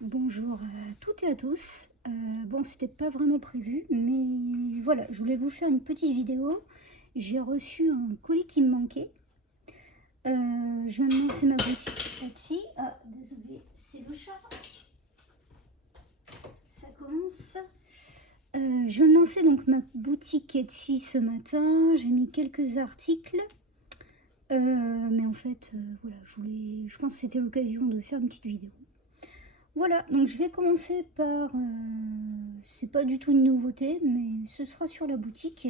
Bonjour à toutes et à tous. Bon, c'était pas vraiment prévu, mais voilà, je voulais vous faire une petite vidéo. J'ai reçu un colis qui me manquait. Je viens de lancer ma boutique Etsy. Ah, désolé, c'est le chat. Ça commence. Je viens de lancer donc ma boutique Etsy ce matin. J'ai mis quelques articles. Mais en fait, voilà, je pense que c'était l'occasion de faire une petite vidéo. Voilà, donc je vais commencer par, c'est pas du tout une nouveauté, mais ce sera sur la boutique.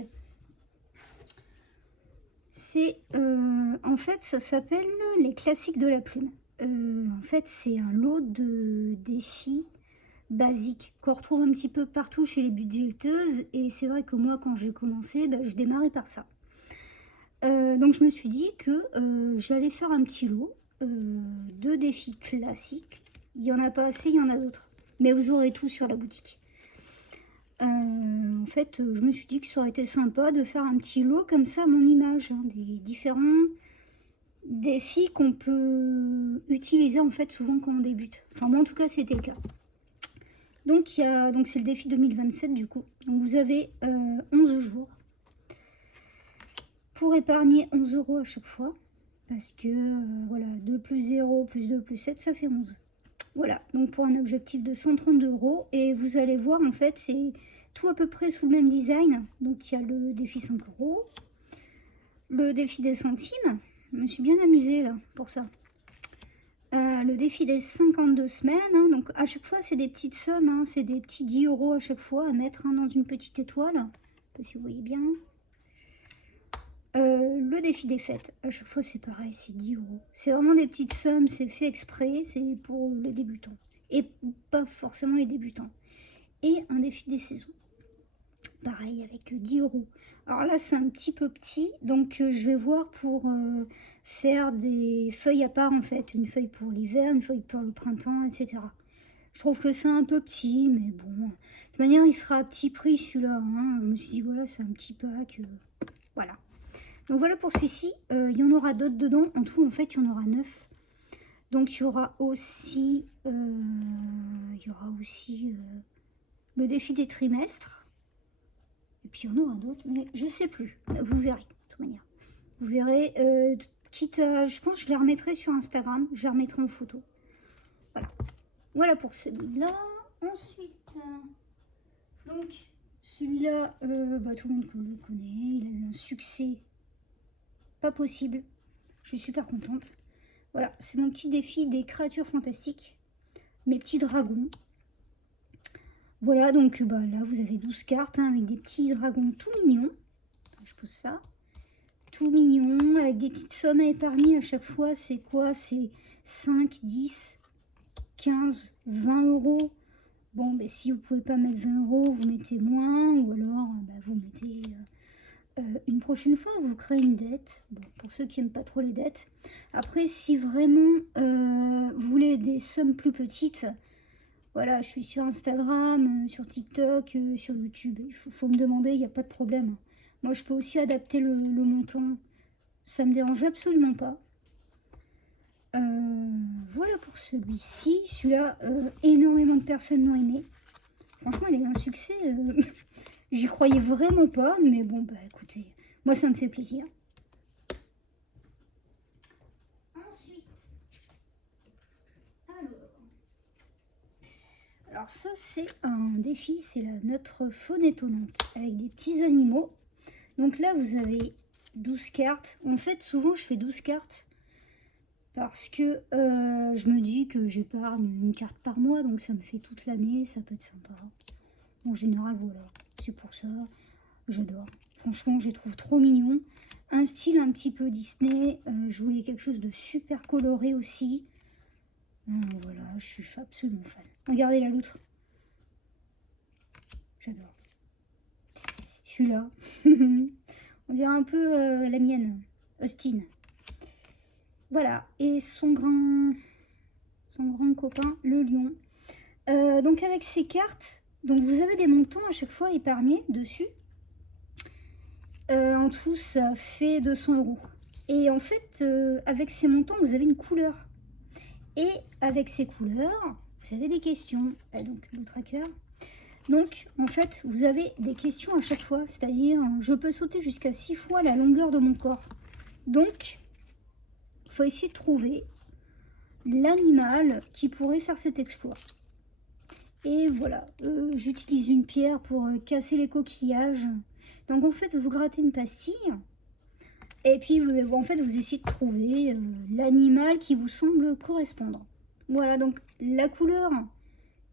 C'est, en fait, ça s'appelle les classiques de la plume. En fait, c'est un lot de défis basiques qu'on retrouve un petit peu partout chez les budgéteuses. Et c'est vrai que moi, quand j'ai commencé, je démarrais par ça. Donc je me suis dit que j'allais faire un petit lot de défis classiques. Il n'y en a pas assez, il y en a d'autres. Mais vous aurez tout sur la boutique. En fait, je me suis dit que ça aurait été sympa de faire un petit lot comme ça à mon image, hein, des différents défis qu'on peut utiliser en fait souvent quand on débute. Enfin moi en tout cas c'était le cas. Donc c'est le défi 2027 du coup. Donc vous avez 11 jours pour épargner 11 € à chaque fois. Parce que voilà, 2 plus 0 plus 2 plus 7 ça fait 11. Voilà, donc pour un objectif de 132 € et vous allez voir en fait c'est tout à peu près sous le même design. Donc il y a le défi 5 €, le défi des centimes, je me suis bien amusée là pour ça. Le défi des 52 semaines, hein, donc à chaque fois c'est des petites sommes, hein, c'est des petits 10 € à chaque fois à mettre hein, dans une petite étoile, je sais pas si vous voyez bien. Le défi des fêtes, à chaque fois c'est pareil, c'est 10 €. C'est vraiment des petites sommes, c'est fait exprès, c'est pour les débutants. Et pas forcément les débutants. Et un défi des saisons. Pareil, avec 10 €. Alors là, c'est un petit peu petit, donc je vais voir pour faire des feuilles à part en fait. Une feuille pour l'hiver, une feuille pour le printemps, etc. Je trouve que c'est un peu petit, mais bon. De toute manière, il sera à petit prix celui-là. Hein. Je me suis dit, voilà, c'est un petit pack. Voilà. Donc voilà pour celui-ci. Il y en aura d'autres dedans. En tout, en fait, il y en aura 9. Donc il y aura aussi, le défi des trimestres. Et puis il y en aura d'autres, mais je ne sais plus. Vous verrez, de toute manière. Vous verrez, quitte à, je pense que je les remettrai sur Instagram. Je les remettrai en photo. Voilà. Voilà pour celui-là. Ensuite, donc celui-là, tout le monde le connaît. Il a eu un succès pas possible. Je suis super contente. Voilà, c'est mon petit défi des créatures fantastiques. Mes petits dragons. Voilà, donc là, vous avez 12 cartes hein, avec des petits dragons tout mignons. Je pose ça. Tout mignon, avec des petites sommes à épargner à chaque fois. C'est quoi? C'est 5, 10, 15, 20 €. Bon, si vous pouvez pas mettre 20 €, vous mettez moins. Ou alors, vous mettez... une prochaine fois, vous créez une dette. Bon, pour ceux qui n'aiment pas trop les dettes. Après, si vraiment vous voulez des sommes plus petites, voilà, je suis sur Instagram, sur TikTok, sur YouTube. Il faut me demander, il n'y a pas de problème. Moi, je peux aussi adapter le montant. Ça me dérange absolument pas. Voilà pour celui-ci. Celui-là, énormément de personnes l'ont aimé. Franchement, il a eu un succès. J'y croyais vraiment pas, mais bon, écoutez, moi ça me fait plaisir. Ensuite, alors ça c'est un défi, c'est notre faune étonnante avec des petits animaux. Donc là vous avez 12 cartes. En fait, souvent je fais 12 cartes parce que je me dis que j'épargne une carte par mois, donc ça me fait toute l'année, ça peut être sympa. En général, voilà, c'est pour ça. J'adore. Franchement, je les trouve trop mignons. Un style un petit peu Disney. Je voulais quelque chose de super coloré aussi. Voilà, je suis absolument fan. Regardez la loutre. J'adore. Celui-là. On dirait un peu la mienne. Austin. Voilà. Et son grand copain, le lion. Donc avec ces cartes, donc vous avez des montants à chaque fois épargnés dessus. En tout, ça fait 200 €. Et en fait, avec ces montants, vous avez une couleur. Et avec ces couleurs, vous avez des questions. Donc, le tracker. Donc, en fait, vous avez des questions à chaque fois. C'est-à-dire, je peux sauter jusqu'à 6 fois la longueur de mon corps. Donc, il faut essayer de trouver l'animal qui pourrait faire cet exploit. Et voilà, j'utilise une pierre pour casser les coquillages. Donc, en fait, vous grattez une pastille. Et puis, en fait, vous essayez de trouver l'animal qui vous semble correspondre. Voilà, donc la couleur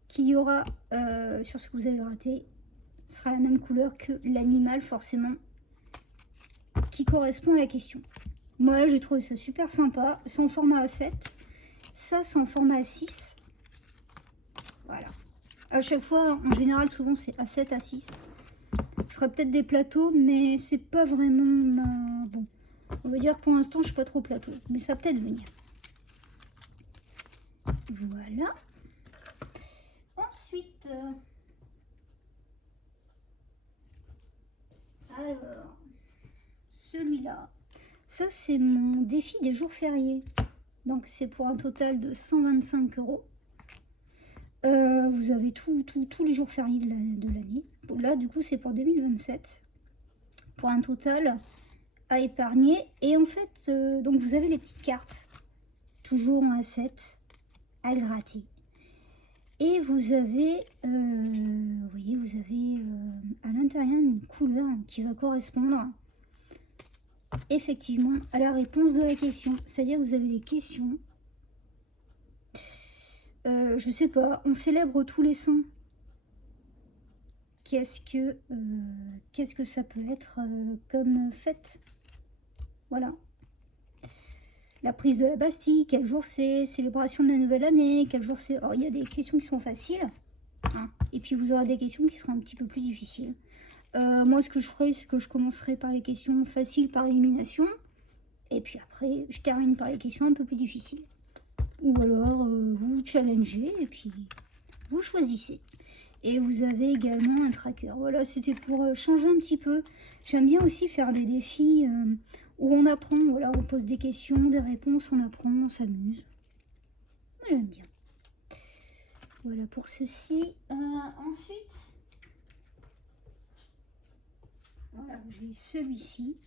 qu'il y aura sur ce que vous avez gratté sera la même couleur que l'animal, forcément, qui correspond à la question. Moi, j'ai trouvé ça super sympa. C'est en format A7. Ça, c'est en format A6. Voilà. À chaque fois, en général, souvent, c'est A7, A6. Je ferai peut-être des plateaux, mais c'est pas vraiment... bon, on va dire que pour l'instant, je suis pas trop plateau. Mais ça va peut-être venir. Voilà. Ensuite... alors... celui-là. Ça, c'est mon défi des jours fériés. Donc, c'est pour un total de 125 €. Vous avez tous les jours fériés de l'année. Là, du coup, c'est pour 2027. Pour un total à épargner. Et en fait, donc vous avez les petites cartes. Toujours en A7 à gratter. Et vous avez, vous voyez, vous avez à l'intérieur une couleur qui va correspondre effectivement à la réponse de la question. C'est-à-dire que vous avez des questions. Je sais pas, on célèbre tous les saints. Qu'est-ce que ça peut être comme fête? Voilà. La prise de la Bastille, quel jour c'est? Célébration de la nouvelle année, quel jour c'est? Alors, il y a des questions qui sont faciles. Hein, et puis, vous aurez des questions qui seront un petit peu plus difficiles. Moi, ce que je ferai, c'est que je commencerai par les questions faciles par élimination. Et puis après, je termine par les questions un peu plus difficiles. Ou alors, vous challengez et puis vous choisissez. Et vous avez également un tracker. Voilà, c'était pour changer un petit peu. J'aime bien aussi faire des défis où on apprend. Voilà, on pose des questions, des réponses, on apprend, on s'amuse. Moi, j'aime bien. Voilà pour ceci. Ensuite, voilà, j'ai celui-ci,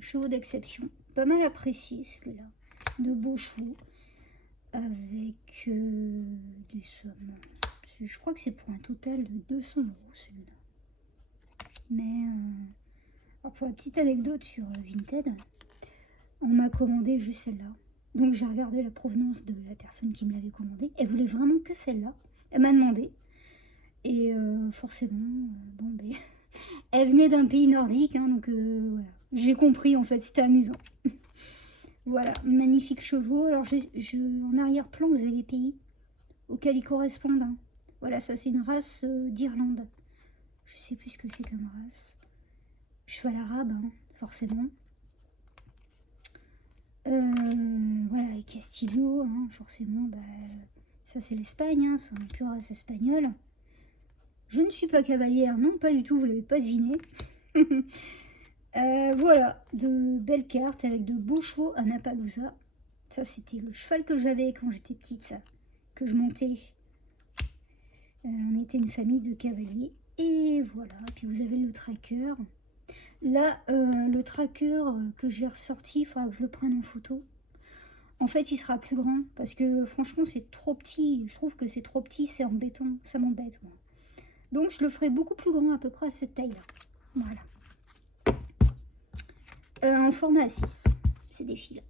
chevaux d'exception. Pas mal apprécié celui-là. De beaux chevaux. Avec des sommes. Je crois que c'est pour un total de 200 € celui-là. Mais alors pour la petite anecdote sur Vinted, on m'a commandé juste celle-là. Donc j'ai regardé la provenance de la personne qui me l'avait commandé. Elle voulait vraiment que celle-là. Elle m'a demandé. Et forcément, bon, ben, elle venait d'un pays nordique, hein, donc voilà. J'ai compris en fait, c'était amusant. Voilà, magnifiques chevaux. Alors, en arrière-plan, vous avez les pays auxquels ils correspondent. Hein. Voilà, ça, c'est une race d'Irlande. Je sais plus ce que c'est comme race. Cheval arabe, hein, forcément. Voilà, et Castillo, hein, forcément. Bah, ça, c'est l'Espagne. Hein, c'est une pure race espagnole. Je ne suis pas cavalière, non, pas du tout. Vous ne l'avez pas deviné. Voilà, de belles cartes avec de beaux chevaux à Napalooza. Ça, c'était le cheval que j'avais quand j'étais petite, ça, que je montais. On était une famille de cavaliers. Et voilà, puis vous avez le tracker. Là, le tracker que j'ai ressorti, il faudra que je le prenne en photo. En fait, il sera plus grand parce que franchement, c'est trop petit. Je trouve que c'est trop petit, c'est embêtant. Ça m'embête, moi. Donc, je le ferai beaucoup plus grand, à peu près à cette taille-là. Voilà. En format A6, c'est des fils.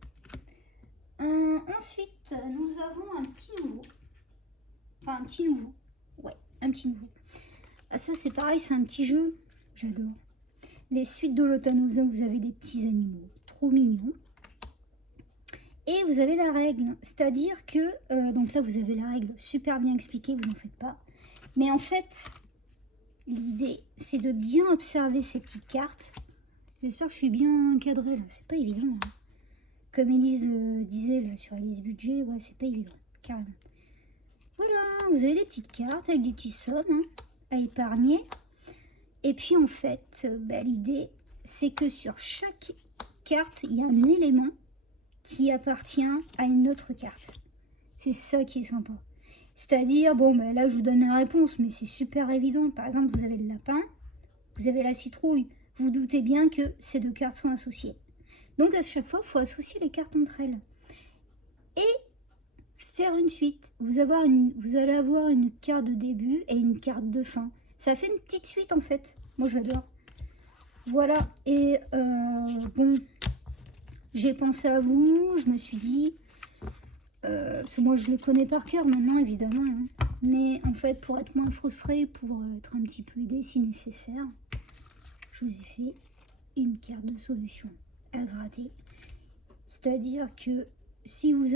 Ensuite, nous avons un petit nouveau. Enfin, un petit nouveau. Ouais, un petit nouveau. Ah, ça, c'est pareil, c'est un petit jeu. J'adore. Les suites de l'automne, vous avez des petits animaux trop mignons. Et vous avez la règle. C'est-à-dire que, donc là, vous avez la règle super bien expliquée, vous n'en faites pas. Mais en fait, l'idée, c'est de bien observer ces petites cartes. J'espère que je suis bien encadrée là, c'est pas évident. Hein. Comme Elise disait là, sur Elise Budget, ouais, c'est pas évident, carrément. Voilà, vous avez des petites cartes avec des petits sommes hein, à épargner. Et puis en fait, bah, l'idée, c'est que sur chaque carte, il y a un élément qui appartient à une autre carte. C'est ça qui est sympa. C'est-à-dire, bon, ben là, je vous donne la réponse, mais c'est super évident. Par exemple, vous avez le lapin, vous avez la citrouille. Vous doutez bien que ces deux cartes sont associées. Donc, à chaque fois, il faut associer les cartes entre elles. Et faire une suite. Vous allez avoir une carte de début et une carte de fin. Ça fait une petite suite, en fait. Moi, j'adore. Voilà. Et, bon, j'ai pensé à vous. Je me suis dit... parce que moi, je le connais par cœur maintenant, évidemment. Hein. Mais en fait, pour être moins frustrée, pour être un petit peu aidée si nécessaire, je vous ai fait une carte de solution à gratter. C'est-à-dire que si vous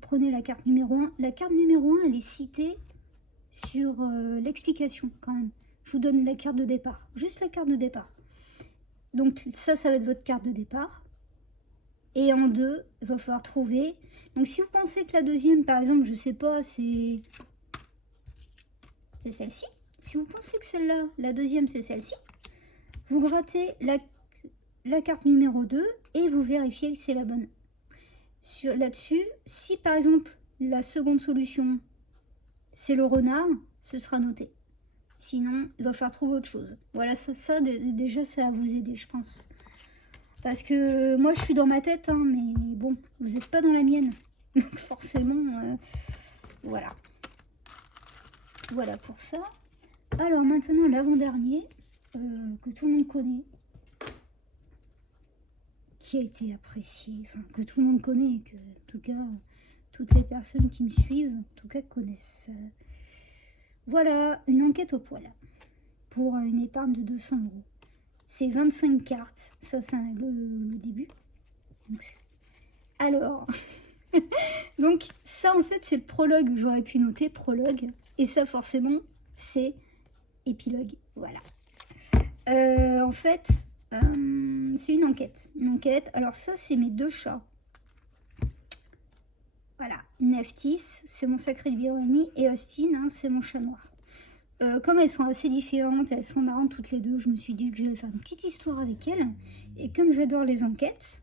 prenez la carte numéro 1, la carte numéro 1, elle est citée sur l'explication quand même. Je vous donne la carte de départ, juste la carte de départ. Donc ça va être votre carte de départ. Et en 2, il va falloir trouver. Donc si vous pensez que la deuxième, par exemple, je sais pas, c'est celle-ci. Si vous pensez que celle-là, la deuxième, c'est celle-ci, vous grattez la carte numéro 2 et vous vérifiez que c'est la bonne. Là-dessus, si par exemple, la seconde solution, c'est le renard, ce sera noté. Sinon, il va falloir trouver autre chose. Voilà, ça déjà, ça va vous aider, je pense. Parce que moi, je suis dans ma tête, hein, mais bon, vous n'êtes pas dans la mienne. Donc forcément, voilà. Voilà pour ça. Alors maintenant, l'avant-dernier, que tout le monde connaît, qui a été apprécié, enfin que tout le monde connaît, que en tout cas, toutes les personnes qui me suivent, en tout cas, connaissent. Voilà, une enquête au poil, pour une épargne de 200 euros. C'est 25 cartes, ça c'est le début. Alors, donc ça en fait c'est le prologue, j'aurais pu noter prologue, et ça forcément c'est épilogue, voilà. En fait, c'est une enquête. Une enquête, alors ça c'est mes deux chats. Voilà, Neftis, c'est mon sacré de Birmanie, et Austin, hein, c'est mon chat noir. Comme elles sont assez différentes, elles sont marrantes toutes les deux, je me suis dit que j'allais faire une petite histoire avec elles. Et comme j'adore les enquêtes,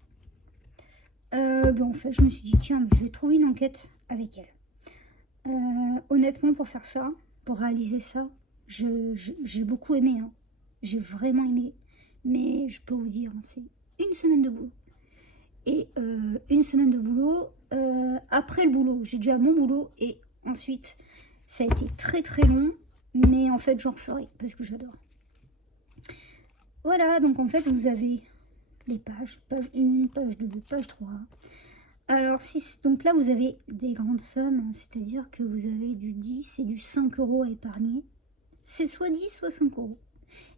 en fait, je me suis dit, tiens, je vais trouver une enquête avec elles. Honnêtement, pour faire ça, pour réaliser ça, j'ai beaucoup aimé. Hein. J'ai vraiment aimé. Mais je peux vous dire, c'est une semaine de boulot. Et une semaine de boulot, après le boulot, j'ai déjà mon boulot. Et ensuite, ça a été très très long. Mais en fait, j'en referai parce que j'adore. Voilà, donc en fait, vous avez les pages. Page 1, page 2, page 3. Alors, donc là, vous avez des grandes sommes. C'est-à-dire que vous avez du 10 et du 5 euros à épargner. C'est soit 10, soit 5 euros.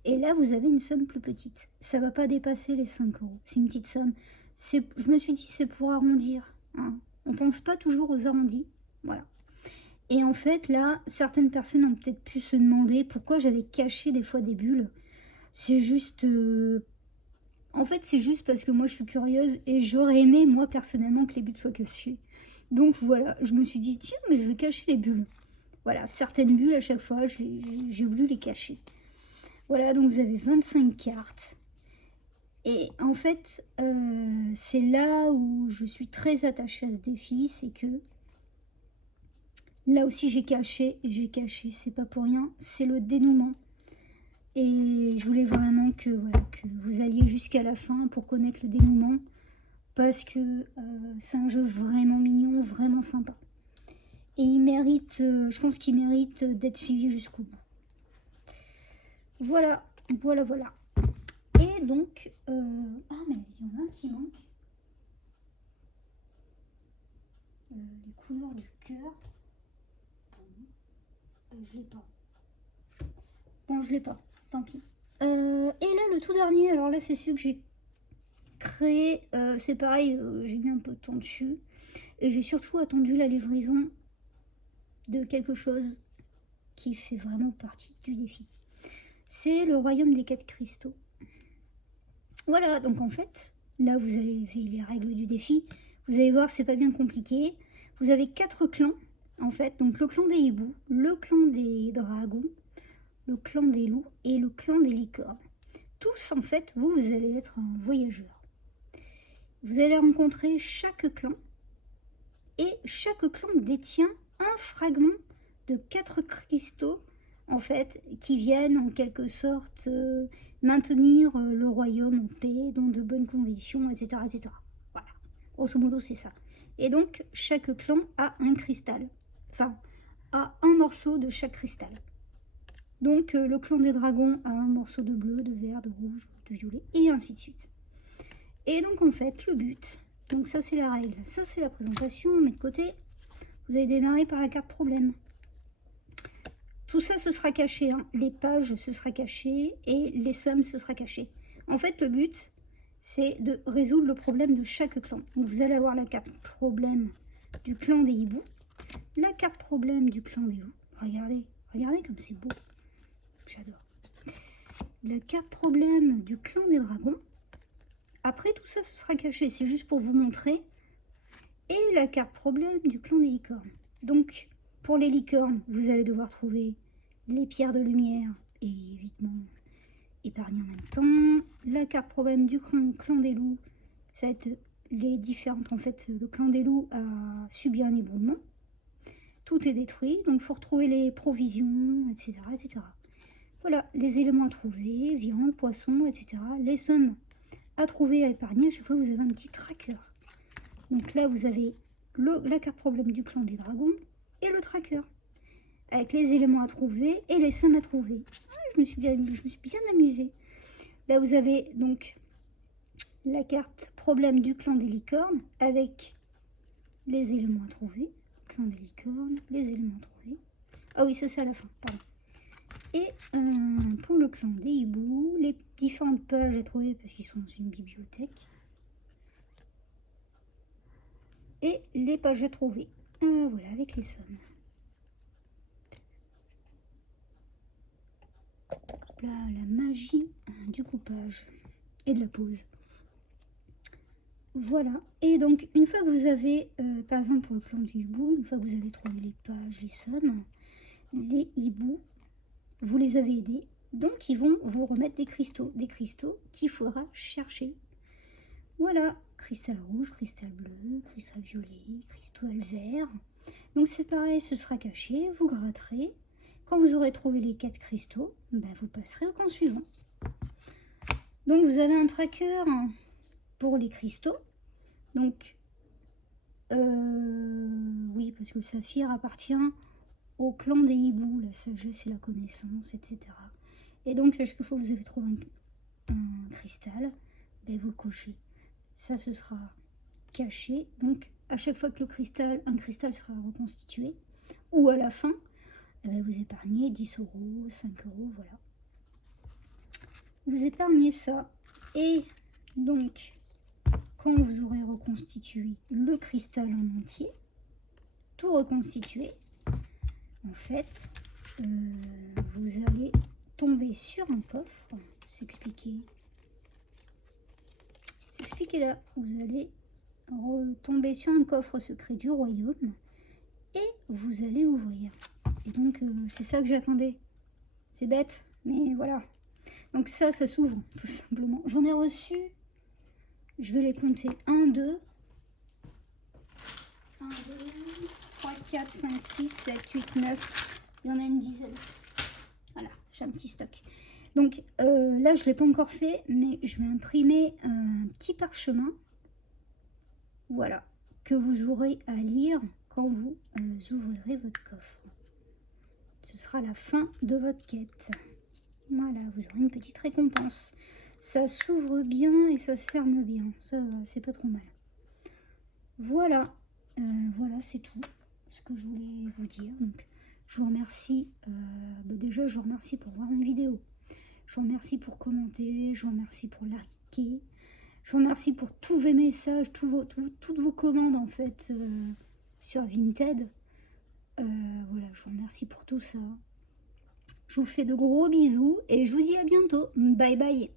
Et là, vous avez une somme plus petite. Ça ne va pas dépasser les 5 euros. C'est une petite somme. Je me suis dit, c'est pour arrondir. Hein. On ne pense pas toujours aux arrondis. Voilà. Et en fait, là, certaines personnes ont peut-être pu se demander pourquoi j'avais caché des fois des bulles. C'est juste... En fait, c'est juste parce que moi, je suis curieuse et j'aurais aimé, moi, personnellement, que les bulles soient cachées. Donc voilà, je me suis dit, tiens, mais je vais cacher les bulles. Voilà, certaines bulles, à chaque fois, j'ai voulu les cacher. Voilà, donc vous avez 25 cartes. Et en fait, c'est là où je suis très attachée à ce défi, c'est que là aussi j'ai caché, c'est pas pour rien, c'est le dénouement. Et je voulais vraiment que, voilà, que vous alliez jusqu'à la fin pour connaître le dénouement, parce que c'est un jeu vraiment mignon, vraiment sympa. Et il mérite, je pense qu'il mérite d'être suivi jusqu'au bout. Voilà, voilà, voilà. Et donc, ah mais il y en a un qui manque. Les couleurs du cœur. Je l'ai pas. Bon, je l'ai pas, tant pis. Et là, le tout dernier, alors là, c'est celui que j'ai créé. C'est pareil, j'ai mis un peu de temps dessus. Et j'ai surtout attendu la livraison de quelque chose qui fait vraiment partie du défi. C'est le royaume des 4 cristaux. Voilà, donc en fait, là, vous avez les règles du défi. Vous allez voir, c'est pas bien compliqué. Vous avez 4 clans, en fait. Donc le clan des hiboux, le clan des dragons, le clan des loups et le clan des licornes. Tous, en fait, vous allez être un voyageur. Vous allez rencontrer chaque clan et chaque clan détient un fragment de 4 cristaux, en fait, qui viennent en quelque sorte maintenir le royaume en paix, dans de bonnes conditions, etc. etc. Voilà, grosso modo c'est ça. Et donc chaque clan a un cristal, enfin a un morceau de chaque cristal. Donc le clan des dragons a un morceau de bleu, de vert, de rouge, de violet, et ainsi de suite. Et donc en fait le but, donc ça c'est la règle, ça c'est la présentation, on met de côté. Vous allez démarrer par la carte problème. Tout ça, ce sera caché. Hein. Les pages, ce sera caché. Et les sommes, ce sera caché. En fait, le but, c'est de résoudre le problème de chaque clan. Donc, vous allez avoir la carte problème du clan des hiboux. La carte problème du clan des loups. Regardez, regardez comme c'est beau. J'adore. La carte problème du clan des dragons. Après, tout ça, ce sera caché. C'est juste pour vous montrer. Et la carte problème du clan des licornes. Donc, pour les licornes, vous allez devoir trouver les pierres de lumière et évidemment épargner en même temps. La carte problème du clan des loups, ça va être les différentes. En fait, le clan des loups a subi un éboulement. Tout est détruit, donc il faut retrouver les provisions, etc., etc. Voilà, les éléments à trouver, viande, poisson, etc. Les sommes à trouver, à épargner. À chaque fois, vous avez un petit tracker. Donc là, vous avez la carte problème du clan des dragons et le tracker, avec les éléments à trouver et les sommes à trouver. Ah, je me suis bien amusée. Là, vous avez donc la carte problème du clan des licornes, avec les éléments à trouver. Clan des licornes, les éléments à trouver. Ah oui, ça c'est à la fin, pardon. Et pour le clan des hiboux, les différentes pages à trouver, parce qu'ils sont dans une bibliothèque. Et les pages à trouver. Voilà, avec les sommes. Là, la magie du coupage et de la pose. Voilà. Et donc, une fois que vous avez, par exemple pour le clan du hibou, une fois que vous avez trouvé les pages, les sommes, les hiboux, vous les avez aidés. Donc, ils vont vous remettre des cristaux qu'il faudra chercher. Voilà, cristal rouge, cristal bleu, cristal violet, cristal vert. Donc, c'est pareil, ce sera caché, vous gratterez. Quand vous aurez trouvé les 4 cristaux, ben vous passerez au camp suivant. Donc vous avez un tracker pour les cristaux. Donc, oui, parce que le saphir appartient au clan des hiboux, la sagesse et la connaissance, etc. Et donc, à chaque fois que vous avez trouvé un cristal, ben vous le cochez. Ça, ce sera caché. Donc, à chaque fois que un cristal sera reconstitué, ou à la fin, eh bien, vous épargnez 10 €, 5 €, voilà. Vous épargnez ça. Et donc, quand vous aurez reconstitué le cristal en entier, tout reconstitué, en fait, vous allez tomber sur un coffre. S'expliquer là. Vous allez tomber sur un coffre secret du royaume et vous allez l'ouvrir. Et donc, c'est ça que j'attendais. C'est bête, mais voilà. Donc ça s'ouvre, tout simplement. J'en ai reçu, je vais les compter. 1, 2, 3, 4, 5, 6, 7, 8, 9. Il y en a une dizaine. Voilà, j'ai un petit stock. Donc là, je ne l'ai pas encore fait, mais je vais imprimer un petit parchemin. Voilà, que vous aurez à lire quand vous ouvrirez votre coffre. Ce sera la fin de votre quête. Voilà, vous aurez une petite récompense. Ça s'ouvre bien et ça se ferme bien. Ça, c'est pas trop mal. Voilà, voilà, c'est tout ce que je voulais vous dire. Donc, je vous remercie. Déjà, je vous remercie pour voir mes vidéos. Je vous remercie pour commenter. Je vous remercie pour liker. Je vous remercie pour tous vos messages, toutes vos commandes en fait sur Vinted. Voilà, je vous remercie pour tout ça. Je vous fais de gros bisous et je vous dis à bientôt. Bye bye.